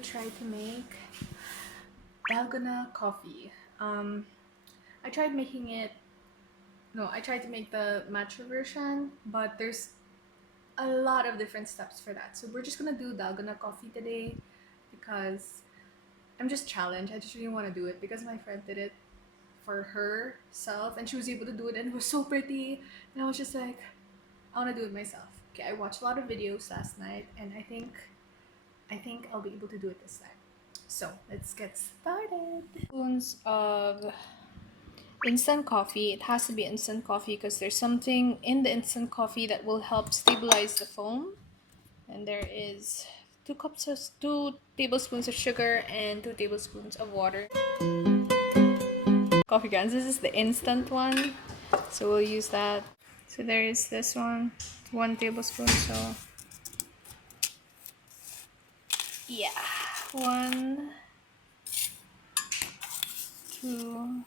try to make Dalgona coffee. I tried making it. No, I tried to make the matcha version, but there's a lot of different steps for that. So we're just gonna do Dalgona coffee today because I'm just challenged. I just really want to do it because my friend did it for herself and she was able to do it and it was so pretty. And I was just like, I want to do it myself. Okay, I watched a lot of videos last night and I think I'll be able to do it this time. So let's get started. Spoons of instant coffee. It has to be instant coffee because there's something in the instant coffee that will help stabilize the foam. And there is 2 tablespoons of sugar and 2 tablespoons of water. Coffee grounds. This is the instant one, so we'll use that. So there is this one, 1 tablespoon. So yeah, 1, 2.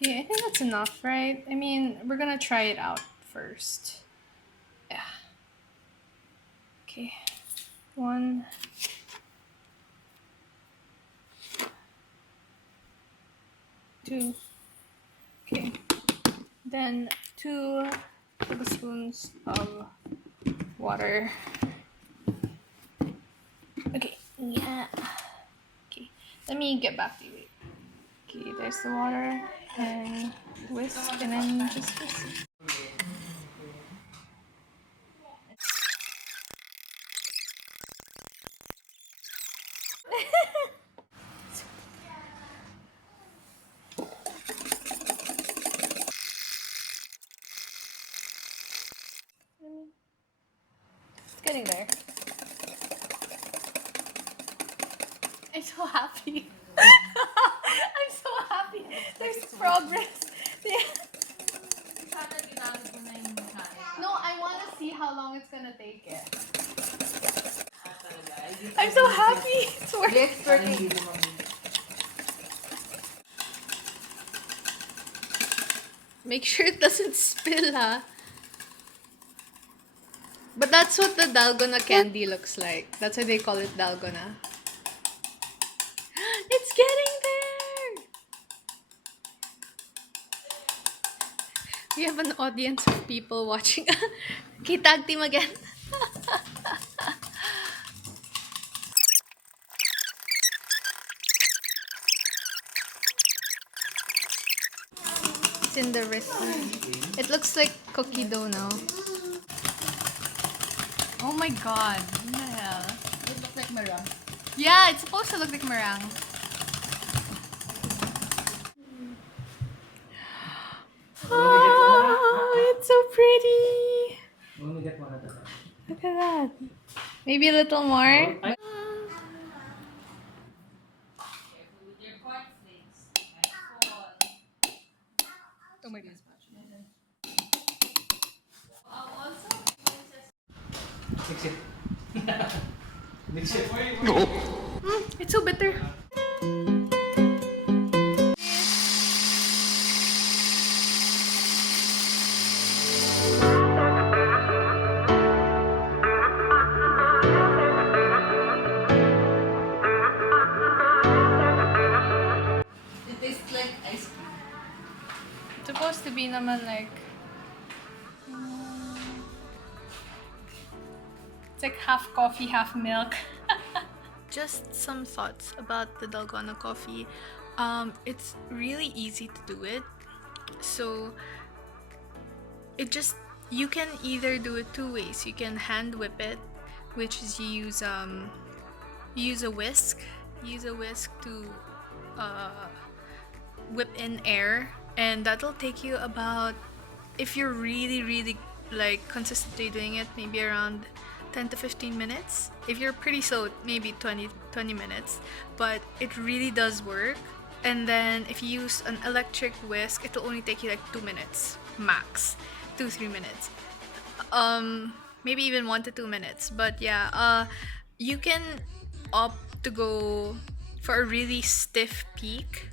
Okay, I think that's enough, right? I mean, we're gonna try it out first. Yeah. Okay. 1. 2. Okay. Then 2 tablespoons of water. Okay. Yeah. Okay. Let me get back to you. Okay, there's the water and whisk and then just whisk. It's getting there. I'm so happy. I'm so happy. There's progress. No, I want to see how long it's gonna take it. I'm so happy. It's working. Make sure it doesn't spill, huh? But that's what the Dalgona candy looks like. That's why they call it Dalgona. It's getting there! We have an audience of people watching. Okay, tag team again. It's in the recipe. It looks like cookie dough now. Oh my god, what the hell? It looks like meringue. Yeah, it's supposed to look like meringue. Oh, it's so pretty. Look at that. Maybe a little more. Oh my god. Mix it. Mix it. It's so bitter. It tastes like ice cream. It's supposed to be naman like it's like half coffee, half milk. Just some thoughts about the Dalgona coffee. It's really easy to do it. So you can either do it 2 ways. You can hand whip it, which is you use a whisk. Use a whisk to whip in air, and that'll take you about, if you're really like consistently doing it, maybe around 10 to 15 minutes. If you're pretty slow, maybe 20 minutes, but it really does work. And then if you use an electric whisk, it'll only take you like 2 minutes max, 2-3 minutes, maybe even 1 to 2 minutes. But yeah, you can opt to go for a really stiff peak,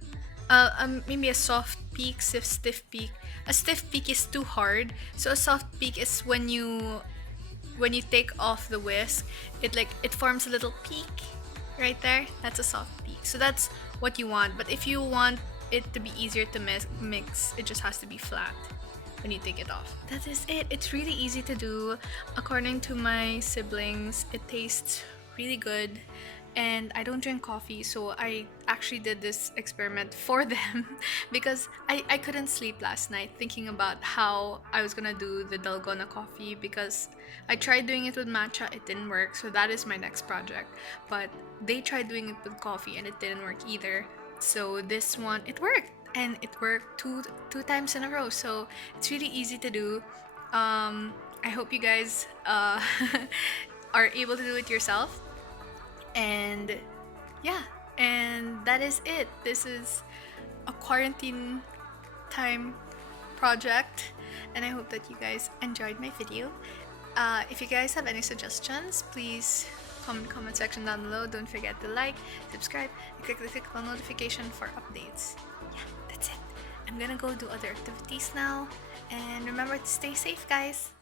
maybe a soft peak, stiff peak. A stiff peak is too hard, so a soft peak is when you when you take off the whisk, it forms a little peak right there. That's a soft peak. So that's what you want. But if you want it to be easier to mix, it just has to be flat when you take it off. That is it. It's really easy to do. According to my siblings, it tastes really good. And I don't drink coffee, so I actually did this experiment for them because I couldn't sleep last night thinking about how I was gonna do the Dalgona coffee because I tried doing it with matcha, it didn't work, so that is my next project. But they tried doing it with coffee and it didn't work either. So this one, it worked, and it worked two times in a row. So it's really easy to do. I hope you guys are able to do it yourself. And yeah, and that is it. This is a quarantine time project, and I hope that you guys enjoyed my video. If you guys have any suggestions, please comment in the comment section down below. Don't forget to like, subscribe, and click the bell notification for updates. Yeah, that's it. I'm gonna go do other activities now, and remember to stay safe, guys.